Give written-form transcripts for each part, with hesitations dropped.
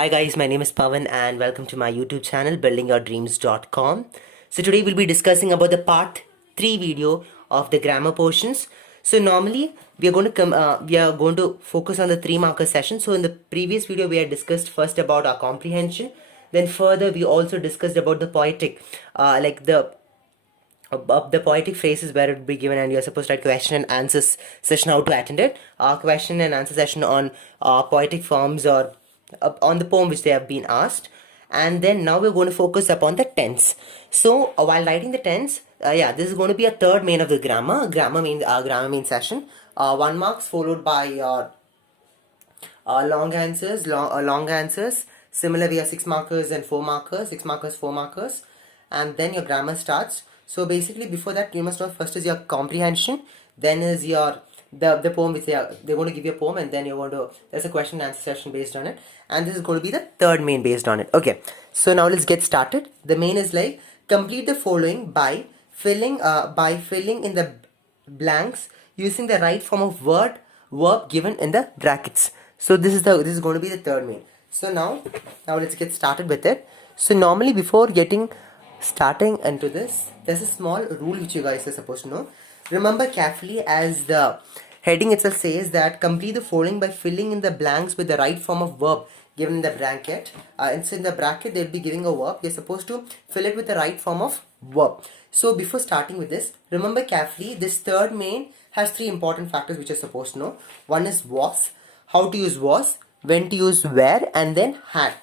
Hi guys, my name is Pawan and welcome to my YouTube channel buildingyourdreams.com. So today we'll be discussing about the part 3 video of the grammar portions. So normally we are going to focus on the 3 marker session. So in the previous video we had discussed first about our comprehension, then further we also discussed about the poetic like the poetic phrases where it would be given and you're supposed to write question and answers session, how to attend it, question and answer session on poetic forms or on the poem which they have been asked. And then now we're going to focus upon the tense. So while writing the tense, this is going to be a third main of the grammar main session. 1 marks followed by your long answers. Similar, we have 6 markers and 4 markers, 6 markers, 4 markers, and then your grammar starts. So basically, before that, you must know first is your comprehension, then is your the poem which they're going to give you a poem, and then you're going to there's a question and answer session based on it, and this is going to be the third main based on it. Okay, so now let's get started. The main is like complete the following by filling in the blanks using the right form of verb given in the brackets. So this is going to be the third main. So now let's get started with it. So normally before starting into this, there's a small rule which you guys are supposed to know. Remember carefully, as the heading itself says that complete the following by filling in the blanks with the right form of verb given in the bracket. And so in the bracket they'll be giving a verb. You're supposed to fill it with the right form of verb. So before starting with this, remember carefully, this third main has 3 important factors which you're supposed to know. One is was, how to use was, when to use where, and then had.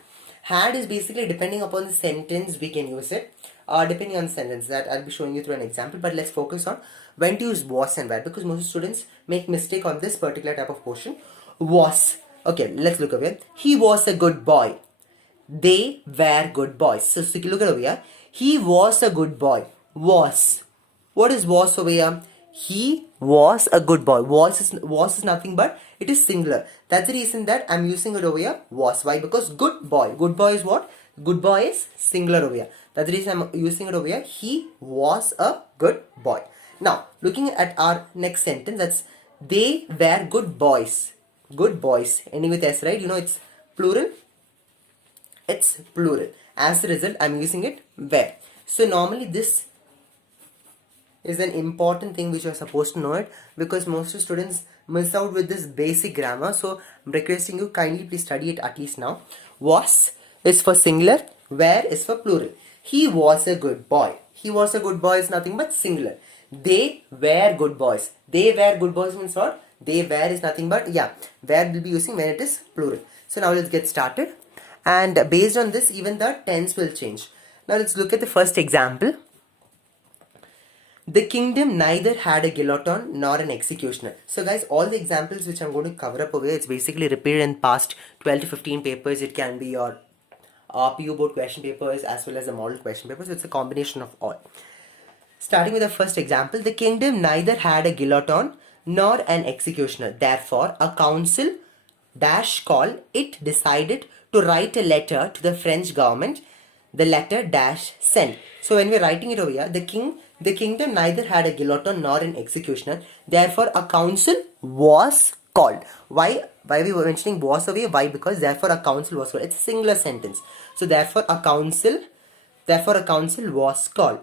Had is basically depending upon the sentence we can use it. Depending on the sentence that I'll be showing you through an example, but let's focus on when to use was and where, because most students make mistake on this particular type of portion. Was. Okay, let's look over here. He was a good boy. They were good boys. So look at over here. He was a good boy. Was. What is was over here? He was a good boy. Was is nothing but it is singular. That's the reason that I'm using it over here. Was. Why? Because good boy. Good boy is what? Good boy is singular over here. That's the reason I'm using it over here. He was a good boy. Now, looking at our next sentence, that's they were good boys. Good boys. Ending with S, right? You know it's plural. It's plural. As a result, I'm using it were. So normally this is an important thing which you're supposed to know it, because most students miss out with this basic grammar. So I'm requesting you kindly please study it at least now. Was is for singular, where is for plural. He was a good boy. He was a good boy is nothing but singular. They were good boys. They were good boys means what? They were is nothing but where will be using when it is plural. So now let's get started, and based on this even the tense will change. Now let's look at the first example. The kingdom neither had a guillotine nor an executioner. So guys, all the examples which I'm going to cover up over here, it's basically repeated in past 12 to 15 papers. It can be your PU board question papers as well as the model question papers. It's a combination of all. Starting with the first example, the kingdom neither had a guillotine nor an executioner. Therefore, a council dash call it decided to write a letter to the French government. The letter dash sent. So when we're writing it over here, the kingdom neither had a guillotine nor an executioner. Therefore, a council was called. Why we were mentioning was over here? Why? Because therefore a council was called. It's a singular sentence. So therefore a council was called.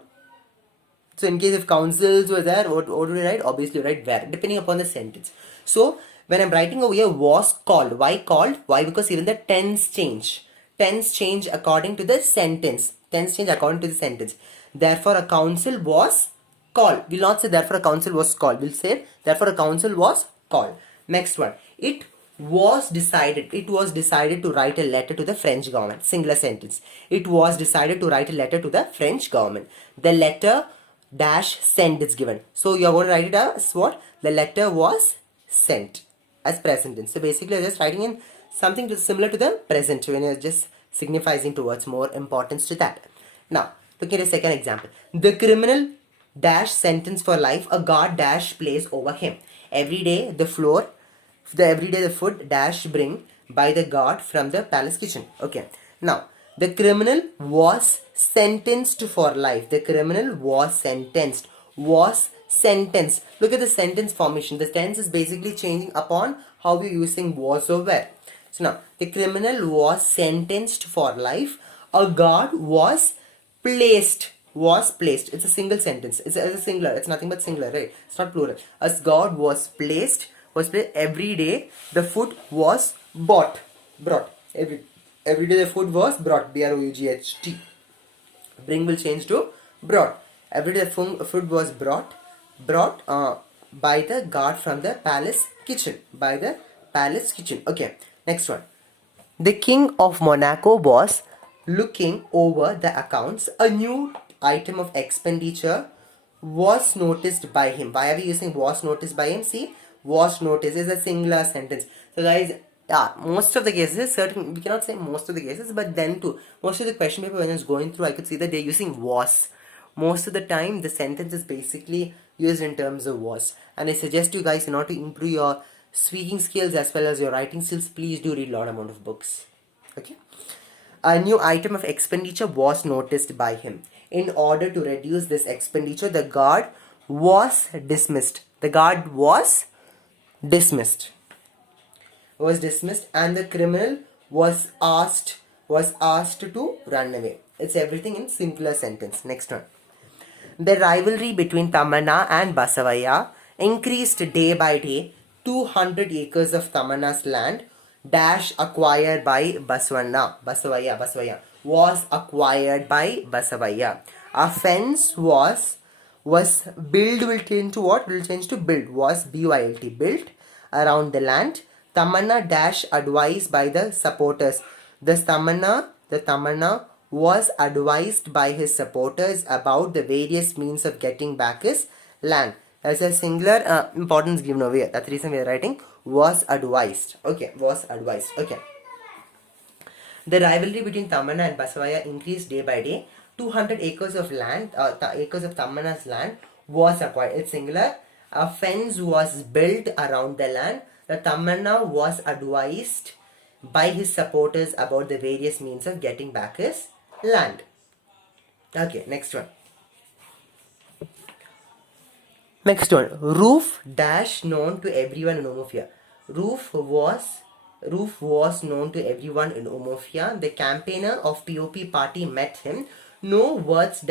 So in case if councils were there, what would we write? Obviously write where, depending upon the sentence. So when I'm writing over here was called. Why called? Why? Because even the tense change. Tense change according to the sentence. Tense change according to the sentence. Therefore a council was called. We'll not say therefore a council was called. We'll say therefore a council was called. Next one. It was decided to write a letter to the French government. Singular sentence. It was decided to write a letter to the French government. The letter dash sent is given. So you're going to write it as what? The letter was sent as present tense. So basically you're just writing in something similar to the present when you're just signifying towards more importance to that. Now, look at a second example. The criminal dash sentence for life, a guard dash plays over him. Every day the food dash bring by the guard from the palace kitchen. Okay. Now, the criminal was sentenced for life. The criminal was sentenced. Was sentenced. Look at the sentence formation. The tense is basically changing upon how you're using was or were. So now the criminal was sentenced for life. A guard was placed. Was placed. It's a single sentence. It's a singular. It's nothing but singular, right? It's not plural. A guard was placed. Was placed every day. The food was brought. Every day the food was brought. B-R-O-U-G-H-T. Bring will change to brought. Every day the food was brought by the guard from the palace kitchen. By the palace kitchen. Okay. Next one. The king of Monaco was looking over the accounts. A new item of expenditure was noticed by him. Why are we using was noticed by him? See, was noticed is a singular sentence. So guys, most of the cases, we cannot say most of the cases, but then too, most of the question paper when I was going through, I could see that they're using was. Most of the time, the sentence is basically used in terms of was. And I suggest you guys, in order to improve your speaking skills as well as your writing skills, please do read a lot amount of books. Okay. A new item of expenditure was noticed by him. In order to reduce this expenditure, the guard was dismissed. The guard was dismissed. And the criminal was asked to run away. It's everything in singular sentence. Next one. The rivalry between Tamanna and Basavaya increased day by day. 200 acres of Tamanna's land acquired by Basavaya was acquired by Basavaya. A fence was built will change to what? Will change to build. Was B-Y-L-T, built around the land. Tamanna advised by the supporters. The Tamanna was advised by his supporters about the various means of getting back his land. There's a singular importance given over here. That's the reason we are writing was advised. Okay, was advised. Okay. The rivalry between Tamanna and Basavaya increased day by day. 200 acres of land, acres of Tamanna's land was acquired. It's singular. A fence was built around the land. The Tamanna was advised by his supporters about the various means of getting back his land. Okay, next one. Roof known to everyone in Umofia. Roof was known to everyone in Umofia. The campaigner of POP party met him. No words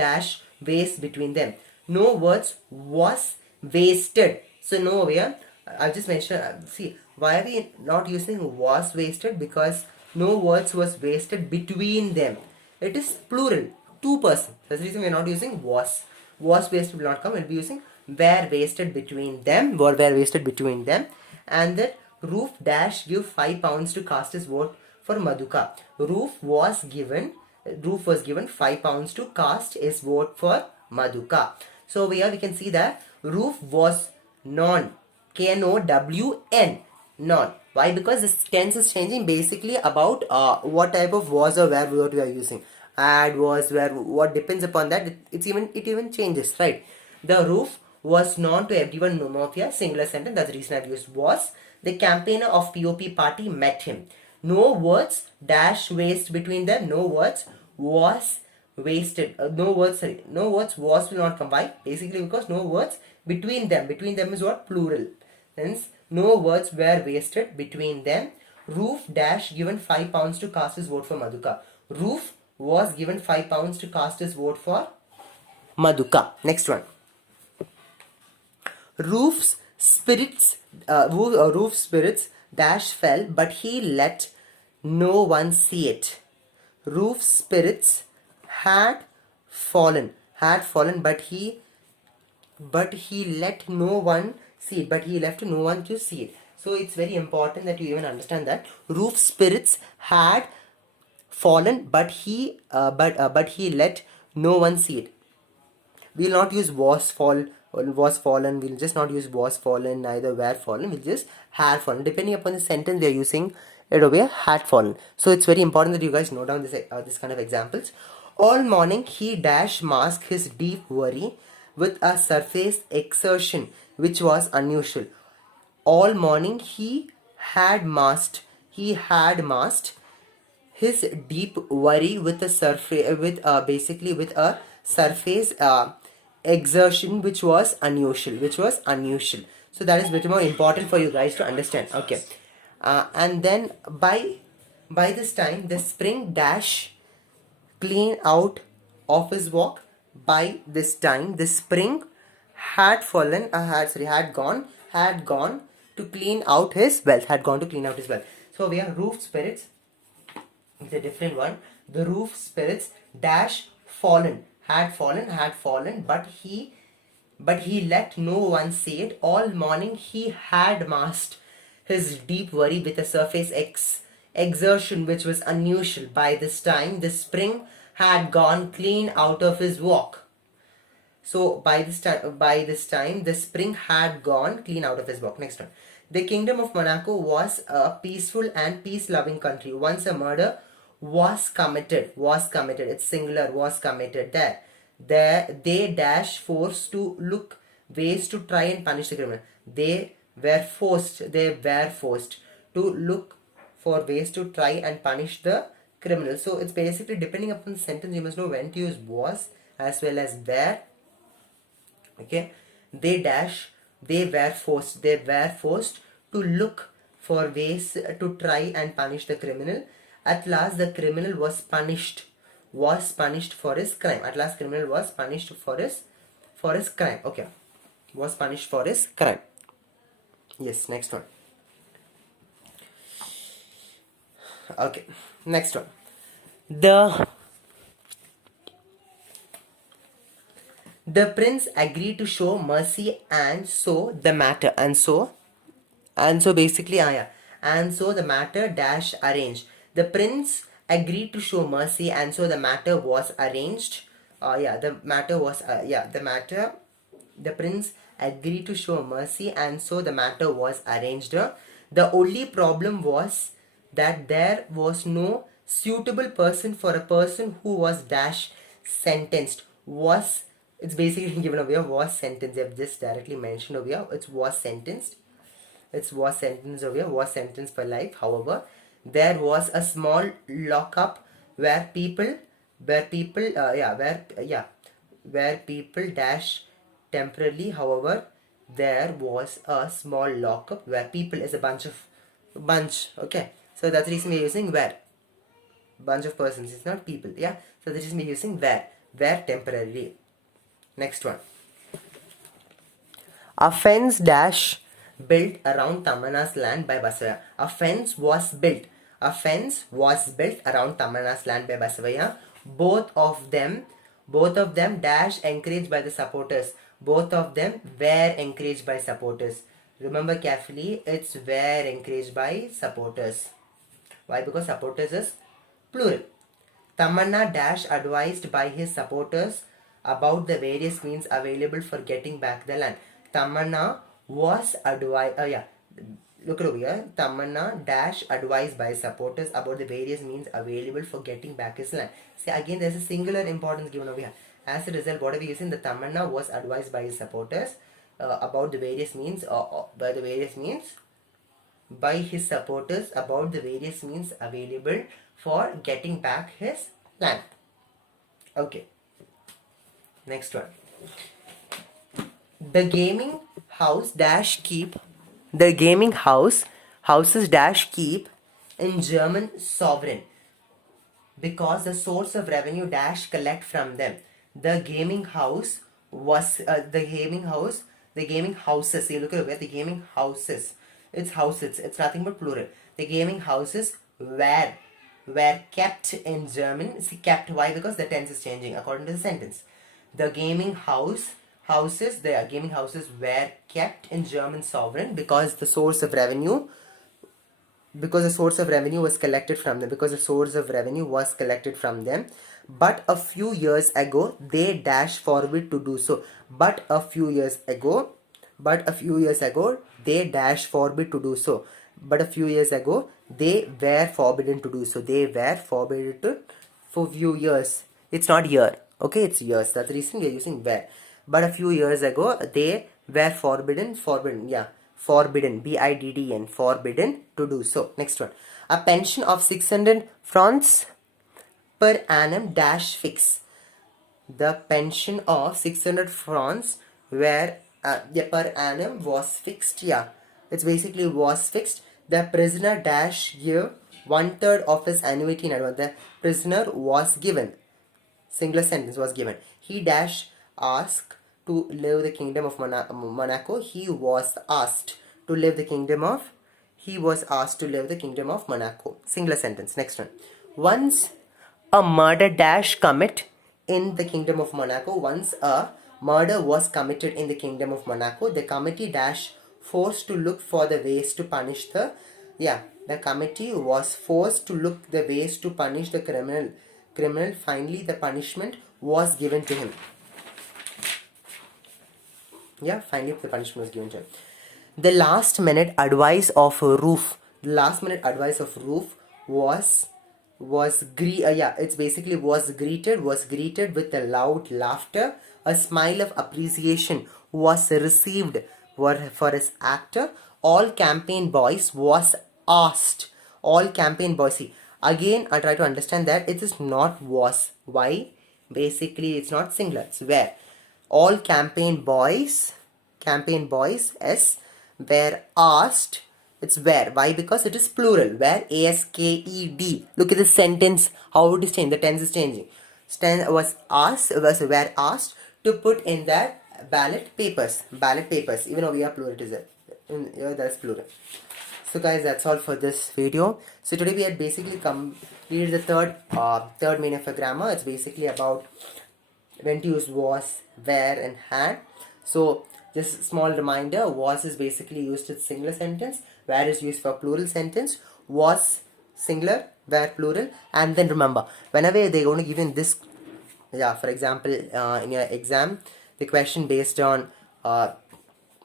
waste between them. No words was wasted. So no here. I'll just mention. See, why are we not using was wasted? Because no words was wasted between them. It is plural, two persons. That's the reason we are not using was. Was wasted will not come. We'll be using were wasted between them. Were wasted between them. And that Roof give £5 to cast his vote for Madhuka. Roof was given £5 to cast his vote for Madhuka. So here we can see that Roof was non. K-N-O-W-N. Non. Why? Because this tense is changing basically about what type of was or were we are using. Add, was, were, what depends upon that. It even changes, right? The roof was known to everyone in Umofia. Singular sentence. That's the reason I've used was. The campaigner of POP party met him. No words waste between them. No words was wasted. No words was will not come by. Basically because no words between them. Between them is what? Plural. Hence no words were wasted between them. Roof given £5 to cast his vote for Madhuka. Roof was given £5 to cast his vote for Madhuka. Next one. Roof spirits fell, but he let no one see it. Roof spirits had fallen, but he let no one see it. But he left no one to see it. So it's very important that you even understand that roof spirits had fallen, but he let no one see it. We will not use was fallen. We'll just not use was fallen, neither were fallen. We'll just had fallen. Depending upon the sentence we are using it over here, had fallen. So it's very important that you guys note down this kind of examples. All morning he masked his deep worry with a surface exertion which was unusual. All morning he had masked his deep worry with a surface exertion which was unusual. So that is bit more important for you guys to understand. Okay. And then by this time the spring dash clean out of his walk. By this time the spring had fallen had gone to clean out his wealth, had gone to clean out his wealth. So we have roof spirits. It's a different one. The roof spirits dash had fallen, but he let no one see it. All morning he had masked his deep worry with a surface exertion which was unusual. By this time the spring had gone clean out of his walk. So by this time, the spring had gone clean out of his walk. Next one. The kingdom of Monaco was a peaceful and peace-loving country. Once a murder was committed. It's singular. Was committed there. There they dash forced to look ways to try and punish the criminal. They were forced to look for ways to try and punish the criminal. So it's basically depending upon the sentence. You must know when to use was as well as where. Okay, they were forced to look for ways to try and punish the criminal. At last the criminal was punished for his crime. At last criminal was punished for his crime. Okay, was punished for his crime. Yes, next one. Okay, next one. The prince agreed to show mercy, and so the matter basically and so the matter dash arranged. The prince agreed to show mercy, and so the matter was arranged. The prince agreed to show mercy, and so the matter was arranged. The only problem was that there was no suitable person for a person who was dash sentenced. It's basically given over here. Was sentenced. They have just directly mentioned over here. It was sentenced. Was sentenced over here. Was sentenced for life. However, there was a small lockup where people dash temporarily. However, there was a small lockup where people is a bunch. Okay, so that's the reason we're using where. Bunch of persons. It's not people. Yeah. So this is me using where temporarily. Next one. A fence dash built around Tamanna's land by Basavaya. A fence was built around Tamanna's land by Basavaya. Both of them dash encouraged by the supporters. Both of them were encouraged by supporters. Remember carefully, it's were encouraged by supporters. Why? Because supporters is plural. Tamanna dash advised by his supporters about the various means available for getting back the land. Tamanna was advised. Look over here. Tamanna dash advised by supporters about the various means available for getting back his land. See, again, there's a singular importance given over here. As a result, what are we using? The Tamanna was advised by his supporters about the various means, by his supporters about the various means available for getting back his land. Okay. Next one. The gaming houses dash keep in German sovereign because the source of revenue dash collect from them. The gaming houses. You look at the gaming houses. It's houses. It's nothing but plural. The gaming houses were kept in German. See, kept. Why? Because the tense is changing according to the sentence. The gaming houses were kept in German sovereign because the source of revenue was collected from them. But a few years ago they dash forbid to do so. But a few years ago they dash forbid to do so. But a few years ago they were forbidden to do so. They were forbidden to for few years. It's not year. Okay, it's years. That's the reason we are using were. But a few years ago they were forbidden, B-I-D-D-N, forbidden to do so. Next one. A pension of 600 francs per annum dash fix. The pension of 600 francs per annum was fixed. Yeah, it's basically was fixed. The prisoner dash give 1/3 of his annuity in advance. The prisoner was given. Singular sentence was given. He dash asked to live the kingdom of Monaco. He was asked to live the kingdom of. He was asked to live the kingdom of Monaco. Singular sentence. Next one. Once a murder dash commit in the kingdom of Monaco. Once a murder was committed in the kingdom of Monaco. The committee dash forced to look for the ways to punish the. The committee was forced to look the ways to punish the criminal. Finally the punishment was given to him. Finally the punishment was given to him. The last minute advice of Roof. The last minute advice of Roof was greeted with a loud laughter. A smile of appreciation was received for his actor. All campaign boys was asked. All campaign boys. See, again I try to understand that it is not was. Why? Basically it's not singular, it's where. All campaign boys s were asked. It's where. Why? Because it is plural. Where? asked. Look at the sentence, how it is changed. The tense is changing. Was were asked to put in that ballot papers. Even though we are plural, it is here that's plural. So guys, that's all for this video. So today we had basically completed the third main of a grammar. It's basically about when to use was, where and had. So just small reminder, was is basically used with singular sentence, where is used for plural sentence, was singular, where plural. And then remember, whenever they're going to give you this, for example, in your exam, the question based on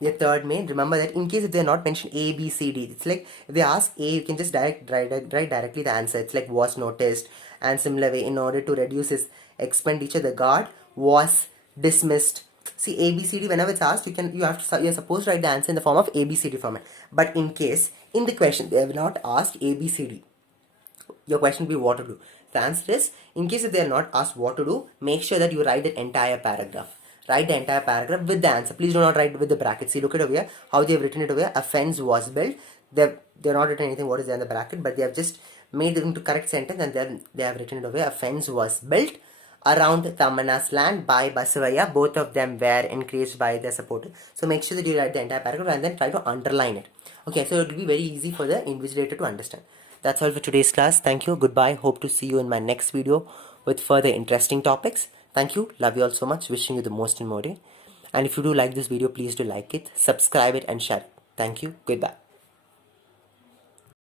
your third main, remember that in case if they're not mentioned A, B, C, D, it's like if they ask A, you can just write directly the answer. It's like was noticed. And similar way, in order to reduce his expenditure, the guard was dismissed. See, A, B, C, D, whenever it's asked, you're supposed to write the answer in the form of A, B, C, D format. But in case in the question they have not asked A, B, C, D, your question will be what to do. The answer is, in case if they are not asked what to do, make sure that you write the entire paragraph. Write the entire paragraph with the answer. Please do not write with the brackets. See, look at over here, how they have written it over here. A fence was built. They're not written anything what is there in the bracket, but they have just made it into correct sentence, and then they have written it over here. A fence was built around Tamana's land by Basavaya. Both of them were increased by their supporters. So make sure that you write the entire paragraph and then try to underline it. Okay, so it will be very easy for the invigilator to understand. That's all for today's class. Thank you. Goodbye. Hope to see you in my next video with further interesting topics. Thank you. Love you all so much. Wishing you the most and more day. And if you do like this video, please do like it, subscribe it and share it. Thank you. Goodbye.